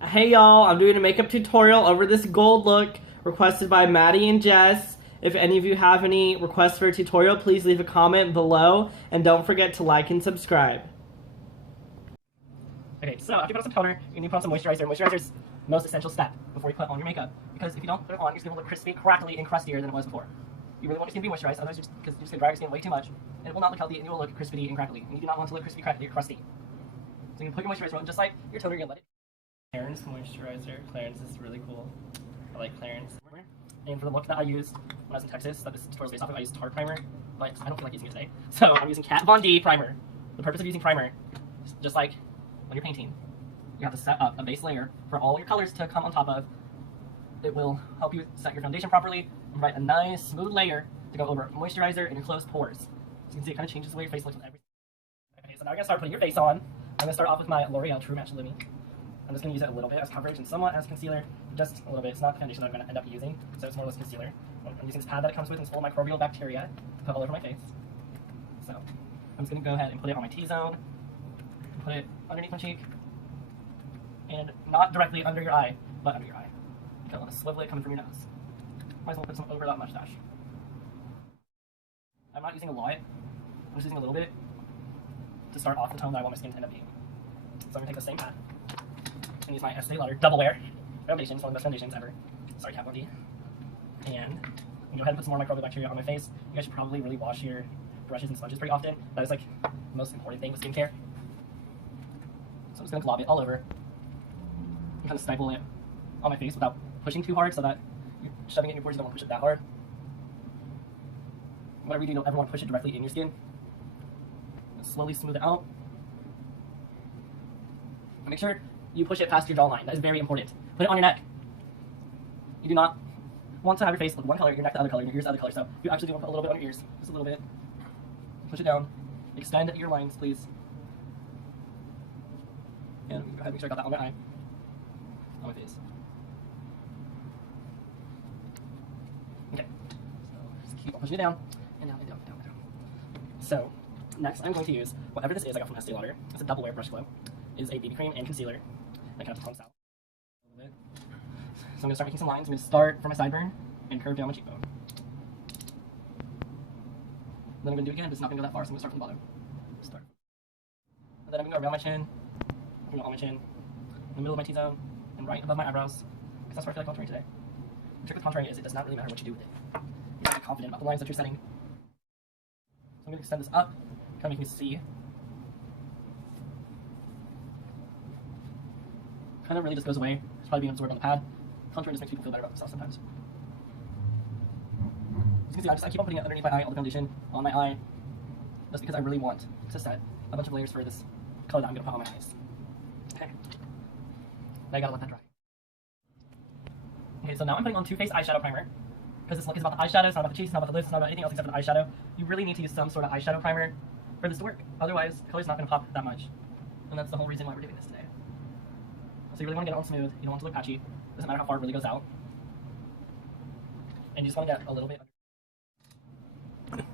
Hey y'all, I'm doing a makeup tutorial over this gold look requested by Maddie and Jess. If any of you have any requests for a tutorial, please leave a comment below and don't forget to like and subscribe. Okay, so after you put on some toner, you need to put on some moisturizer. Moisturizer is the most essential step before you put on your makeup, because if you don't put it on, your skin will look crispy, crackly, and crustier than it was before. You really want your skin to be moisturized, otherwise because you're just going to dry your skin way too much, and it will not look healthy, and you will look crispy and crackly. And you do not want to look crispy, crackly, or crusty. So you can put your moisturizer on, just like your toner, you're going to let it. Clarins moisturizer. Clarins is really cool. I like Clarins. And for the look that I used when I was in Texas, that this tutorial is based off of, I used Tarte primer, but I don't feel like using it today. So I'm using Kat Von D primer. The purpose of using primer, just like when you're painting, you have to set up a base layer for all your colors to come on top of. It will help you set your foundation properly and provide a nice, smooth layer to go over moisturizer and your closed pores. So you can see it kind of changes the way your face looks with everything. Okay, so now we're going to start putting your face on. I'm going to start off with my L'Oreal True Match Lumi. I'm just going to use it a little bit as coverage and somewhat as concealer, just a little bit. It's not the foundation that I'm going to end up using, so it's more or less concealer. I'm using this pad that it comes with, and it's full of microbial bacteria to put all over my face. So I'm just going to go ahead and put it on my T-zone, put it underneath my cheek, and not directly under your eye, but under your eye. You kind of want to swivel it coming from your nose. Might as well put some over that mustache. I'm not using a lot, I'm just using a little bit to start off the tone that I want my skin to end up being. So I'm going to take the same pad and use my Estee Lauder Double Wear foundation. It's one of the best foundations ever. Sorry, Kat Von D. And go ahead and put some more microbial bacteria on my face. You guys should probably really wash your brushes and sponges pretty often. That is like the most important thing with skincare. So I'm just going to glob it all over and kind of stifle it on my face without pushing too hard, so that you're shoving it in your pores. You don't want to push it that hard. Whatever you do, don't ever want to push it directly in your skin. Slowly smooth it out. And make sure you push it past your jawline. That is very important. Put it on your neck. You do not want to have your face look one color, your neck the other color, your ears the other color. So you actually do want to put a little bit on your ears. Just a little bit. Push it down. Extend your lines, please. And go ahead and make sure I got that on my eye. On my face. Okay. So just keep on pushing it down. And down, and down, and down, and down. So next I'm going to use whatever this is I got from Estee Lauder. It's a Double Wear Brush Glow. It is a BB cream and concealer. I kind of clumps out a little bit. So I'm going to start making some lines. I'm going to start from my sideburn and curve down my cheekbone. Then I'm going to do it again, but it's not going to go that far, so I'm going to start from the bottom. Start. And then I'm going to go around my chin, on my chin, in the middle of my T-zone, and right above my eyebrows, because that's where I feel like contouring today. The trick with contouring is it does not really matter what you do with it. You have to be confident about the lines that you're setting. So I'm going to extend this up, kind of making you see. Kind of really just goes away. It's probably being absorbed on the pad. Contouring just makes people feel better about themselves sometimes. As you can see, I keep on putting it underneath my eye, all the foundation on my eye, just because I really want to set a bunch of layers for this color that I'm going to put on my eyes. Okay. Now I gotta let that dry. Okay, so now I'm putting on Too Faced eyeshadow primer. Because this look is about the eyeshadow, it's not about the cheeks, it's not about the lips, it's not about anything else except for the eyeshadow. You really need to use some sort of eyeshadow primer for this to work. Otherwise, the color's not going to pop that much. And that's the whole reason why we're doing this today. So you really want to get it on smooth, you don't want it to look patchy. Doesn't matter how far it really goes out. And you just want to get a little bit under.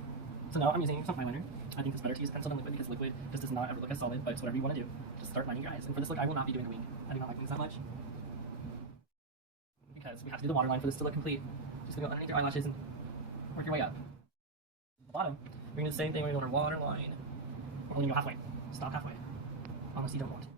So now I'm using some eyeliner. I think it's better to use pencil than liquid because liquid just does not ever look as solid, but it's whatever you want to do. Just start lining your eyes. And for this look, I will not be doing a wing. I do not like wings that much. Because we have to do the waterline for this to look complete. Just gonna go underneath your eyelashes and work your way up. At the bottom, we're gonna do the same thing. We're gonna go under waterline. We're only gonna go halfway. Stop halfway. Unless you don't want to.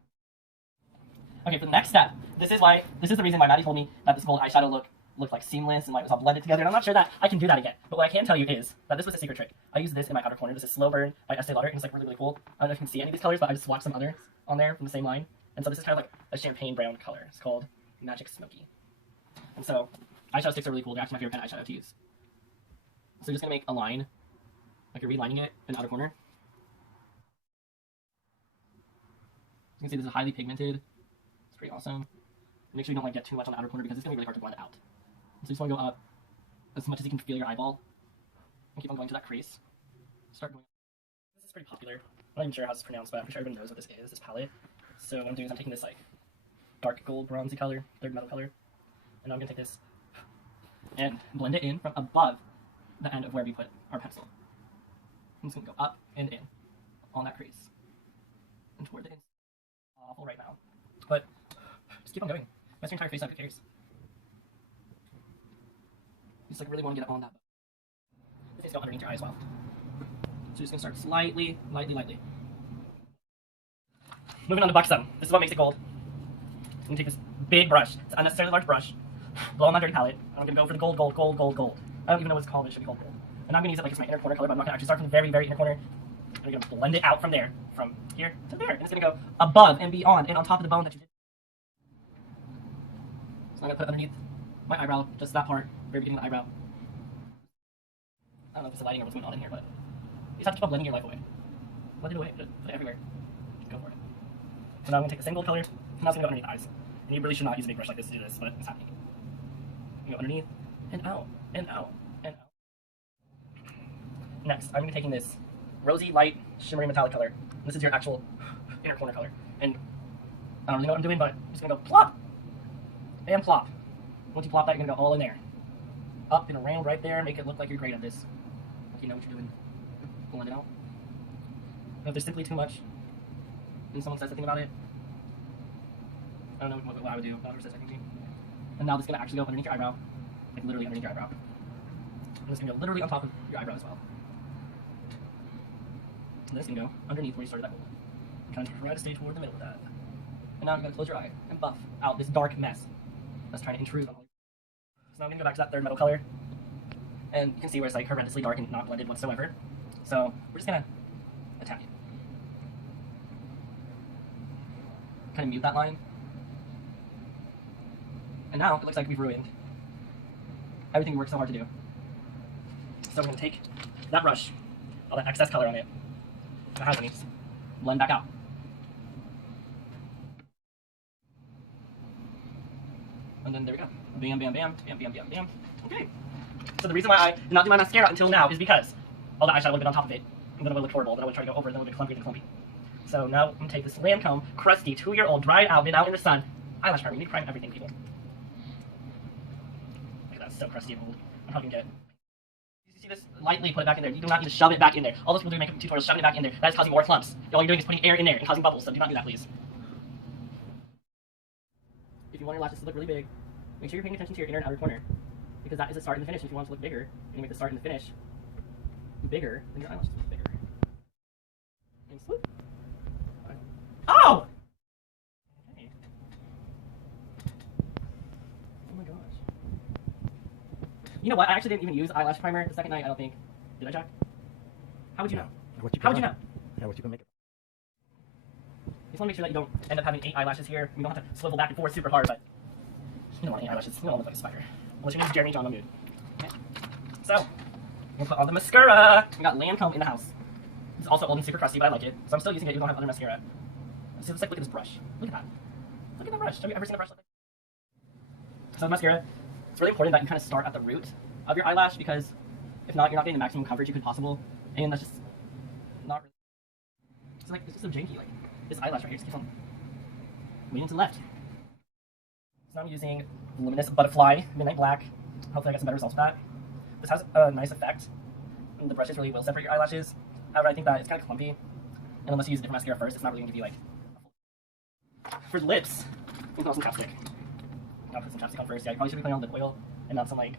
Okay, for the next step, this is the reason why Maddie told me that this gold eyeshadow looked like seamless and why it was all blended together. And I'm not sure that I can do that again. But what I can tell you is that this was a secret trick. I used this in my outer corner. This is Slow Burn by Estee Lauder, and it's like really, really cool. I don't know if you can see any of these colors, but I just swatched some others on there from the same line. And so this is kind of like a champagne brown color. It's called Magic Smoky. And so eyeshadow sticks are really cool. They're actually my favorite kind of eyeshadow to use. So you're just gonna make a line, like you're relining it in the outer corner. You can see this is highly pigmented. It's pretty awesome. Make sure you don't like get too much on the outer corner because it's gonna be really hard to blend it out. So you just want to go up as much as you can feel your eyeball, and keep on going to that crease. Start going. This is pretty popular. I'm not even sure how this is pronounced, but I'm pretty sure everybody knows what this is. This palette. So what I'm doing is I'm taking this like dark gold bronzy color, third metal color, and I'm gonna take this and blend it in from above the end of where we put our pencil. I'm just gonna go up and in on that crease and toward the end. Awful right now, but just keep on going. Mess your entire face up, who cares? You just like really want to get on that. This needs to go underneath your eye as well. So just gonna start slightly, lightly. Moving on to Buxom. This is what makes it gold. I'm gonna take this big brush. It's an unnecessarily large brush. Blow on my dirty palette. And I'm gonna go for the gold. I don't even know what it's called. It should be called gold. And I'm gonna use it like it's my inner corner color, but I'm not gonna actually start from the very, very inner corner. I'm gonna blend it out from there, from here to there. And it's gonna go above and beyond and on top of the bone that you did. So I'm gonna put it underneath my eyebrow, just that part, very beginning of the eyebrow. I don't know if it's the lighting or what's going on in here, but you just have to keep on blending your life away. Blend it away, put it everywhere. Just go for it. So now I'm gonna take the same gold color, and now it's gonna go underneath the eyes. And you really should not use a big brush like this to do this, but it's happening. You go underneath, and out, and out, and out. Next, I'm gonna be taking this rosy, light, shimmery metallic color. This is your actual inner corner color. And I don't really know what I'm doing, but I'm just gonna go plop! And plop. Once you plop that, you're gonna go all in there. Up and around right there, make it look like you're great at this. Like you know what you're doing. Blend it out. And if there's simply too much, and someone says something about it, I don't know what I would do. Not whoever says anything. And now this is gonna actually go underneath your eyebrow. Like literally underneath your eyebrow. And this is gonna go literally on top of your eyebrow as well. And this is gonna go underneath where you started that gold. Kind of try to stay toward the middle of that. And now I'm gonna close your eye and buff out this dark mess that's trying to intrude on all. So now I'm gonna go back to that third metal color. And you can see where it's like horrendously dark and not blended whatsoever. So we're just gonna attack it. Kind of mute that line. And now it looks like we've ruined everything we worked so hard to do. So we're gonna take that brush, all that excess color on it, that has any, blend back out. And then there we go. Bam, bam, bam, bam, bam, bam, bam. Okay. So the reason why I did not do my mascara until now is because all the eyeshadow would have been on top of it, and then it would look horrible, then I would try to go over it, then it would be clumpy and clumpy. So now I'm gonna take this Lancome, crusty, 2-year-old, dried out, been out in the sun, eyelash primer. You need to prime everything, people. Look at that, so crusty and old. I'm probably gonna get it. You see this? Lightly put it back in there. You do not need to shove it back in there. All those people doing makeup tutorials shoving it back in there. That is causing more clumps. All you're doing is putting air in there and causing bubbles, so do not do that, please. If you want your lashes to look really big, make sure you're paying attention to your inner and outer corner, because that is the start and the finish. If you want it to look bigger, and you make the start and the finish bigger, then your eyelashes look bigger. And swoop. Oh! Okay. Oh my gosh. You know what? I actually didn't even use eyelash primer the second night, I don't think. Did I, Jack? How would you know? How would you know? Yeah, what you can make it. You just want to make sure that you don't end up having 8 eyelashes here. You don't have to swivel back and forth super hard, but you don't want 8 eyelashes. You don't want to look like a spider. Unless your name's Jeremy John Mahmood. Okay. So, we'll put on the mascara. We got Lancome in the house. It's also old and super crusty, but I like it. So I'm still using it even though I have other mascara. So it's like, look at this brush. Look at that. Look at that brush. Have you ever seen a brush like that? So the mascara, it's really important that you kind of start at the root of your eyelash, because if not, you're not getting the maximum coverage you could possible. And that's just not really... It's just so janky. Like, this eyelash right here just keeps on waiting to the left. So now I'm using Luminous Butterfly Midnight Black. Hopefully I get some better results with that. This has a nice effect. And the brushes really will separate your eyelashes. However, I think that it's kind of clumpy. And unless you use a different mascara first, it's not really going to give you like... For lips, you can put on some chapstick. I'll put some chapstick on first. Yeah, you probably should be putting on lip oil and not some like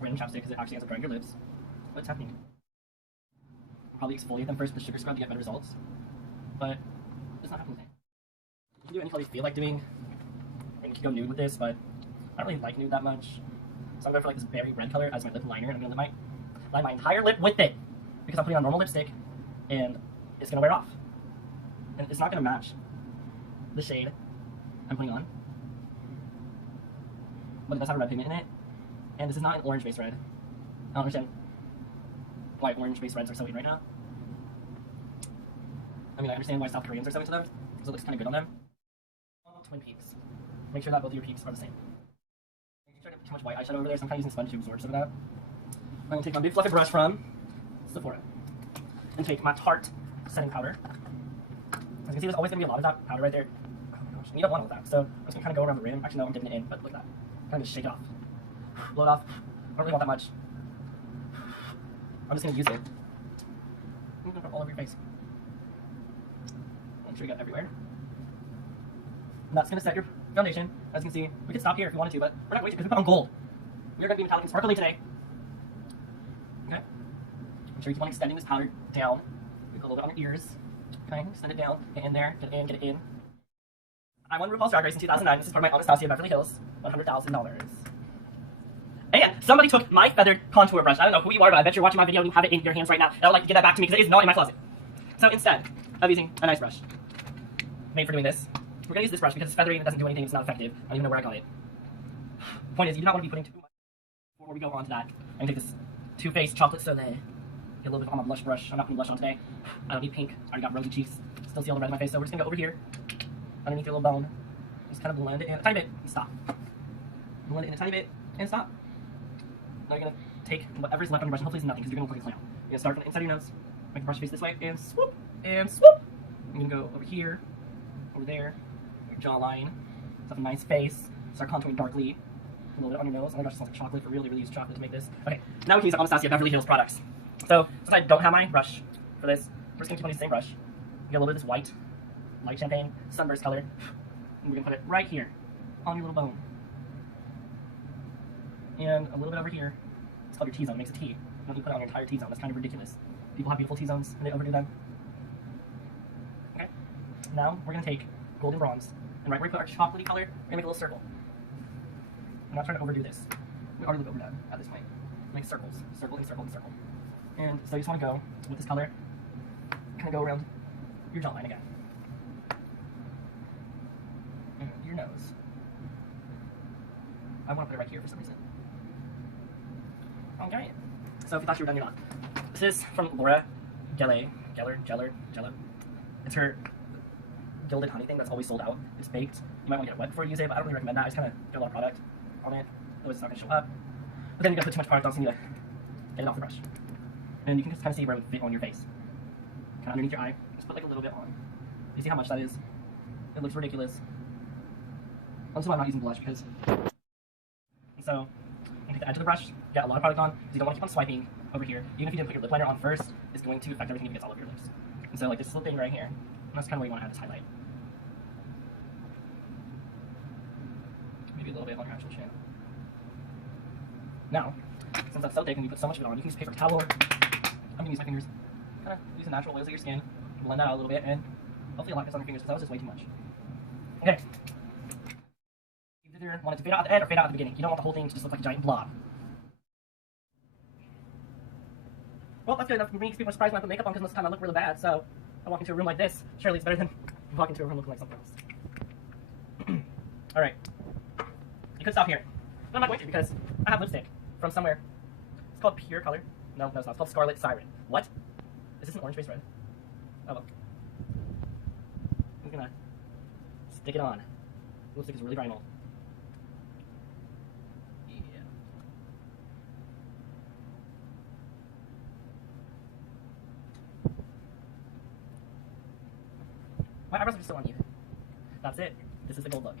random chapstick, because it actually ends up drying your lips. What's happening? I'll probably exfoliate them first with the sugar scrub to get better results. But it's not happening. You can do any color you feel like doing. And you can go nude with this, but I don't really like nude that much. So I'm going for like this berry red color as my lip liner, and I'm going to line my entire lip with it, because I'm putting on normal lipstick, and it's going to wear off. And it's not going to match the shade I'm putting on. But it does have a red pigment in it, and this is not an orange base red. I don't understand why orange base reds are so in right now. I mean, I understand why South Koreans are so into them, because it looks kind of good on them. Twin peaks. Make sure that both of your peaks are the same. Make sure to get too much white eyeshadow over there, so I'm kind of using sponge to absorb some of that. I'm going to take my big fluffy brush from Sephora and take my Tarte setting powder. As you can see, there's always going to be a lot of that powder right there. Oh my gosh, and you don't want all of that. So I'm just going to kind of go around the rim. Actually, no, I'm dipping it in, but look at that. Kind of just shake it off. Blow it off. I don't really want that much. I'm just going to use it. I'm going to put all over your face. Make sure you get everywhere. And that's going to set your foundation. As you can see, we could stop here if we wanted to, but we're not going to because we put on gold. We're going to be metallic and sparkly today. Okay. Make sure you keep on extending this powder down. We go a little bit on your ears. Okay, extend it down, get in there, get it in, get it in. I won RuPaul's Drag Race in 2009. This is part of my Anastasia Beverly Hills, $100,000. And somebody took my feathered contour brush. I don't know who you are, but I bet you're watching my video and you have it in your hands right now. And I would like to get that back to me because it is not in my closet. So instead of using a nice brush made for doing this, we're going to use this brush because it's feathery and it doesn't do anything. It's not effective. I don't even know where I got it. Point is, you do not want to be putting too much before we go on to that. I'm going to take this Too Faced Chocolate Soleil. Get a little bit on my blush brush. I'm not putting blush on today. I don't need pink. I already got rosy cheeks. Still see all the red in my face. So we're just going to go over here, underneath your little bone. Just kind of blend it in a tiny bit and stop. Blend it in a tiny bit and stop. Now you're going to take whatever's left on your brush, and hopefully it's nothing because you're going to look like a clown. You're going to start from the inside of your nose, make the brush face this way, and swoop, and swoop. I'm going to go over here, over there, your jawline, have a nice face, start contouring darkly, a little bit on your nose. Oh my gosh, it smells like chocolate. We really use chocolate to make this. Okay, now we can use Anastasia Beverly Hills products. So, since I don't have my brush for this, we're just going to keep on using the same brush. Get a little bit of this white, light champagne, sunburst color, and we're going to put it right here, on your little bone. And a little bit over here. It's called your T-zone. It makes a T. You don't need to put it on your entire T-zone. That's kind of ridiculous. People have beautiful T-zones and they overdo them. Okay. Now we're going to take golden bronze. And right where we put our chocolatey color, we're going to make a little circle. I'm not trying to overdo this. We already look overdone at this point. Make circles. Circle and circle and circle. And so you just want to go with this color. Kind of go around your jawline again. And your nose. I want to put it right here for some reason. Okay. So if you thought you were done, you're not. This is from Laura Geller. It's her gilded honey thing that's always sold out. It's baked. You might want to get it wet before you use it, but I don't really recommend that. I just kind of get a lot of product on it. Otherwise it's not going to show up. But then you got to put too much product on, so you need to get it off the brush. And you can just kind of see where it would fit on your face. Kind of underneath your eye. Just put like a little bit on. You see how much that is? It looks ridiculous. Also, I'm not using blush because... So, you take the edge of the brush, get a lot of product on, because you don't want to keep on swiping over here. Even if you didn't put your lip liner on first, it's going to affect everything if it gets all over your lips. And so, like this little thing right here, and that's kind of where you want to add this highlight. Maybe a little bit on your actual chin. Now, since that's so thick and you put so much of it on, you can use a paper towel. I'm going to use my fingers. Kind of use the natural oils of your skin, blend that out a little bit, and hopefully a lot gets on your fingers because that was just way too much. Okay. You either want it to fade out at the end or fade out at the beginning. You don't want the whole thing to just look like a giant blob. Well, that's good enough for me because people are surprised when I put makeup on because most of the time I look really bad. So I walk into a room like this. Surely it's better than walking into a room looking like something else. Alright. You could stop here. But I'm not going to because I have lipstick from somewhere. It's called Pure Color. No, it's not. It's called Scarlet Siren. What? Is this an orange-based red? Oh, well. I'm gonna stick it on. Lipstick is really dry and old. Yeah. My eyebrows are still uneven. That's it. This is the gold look.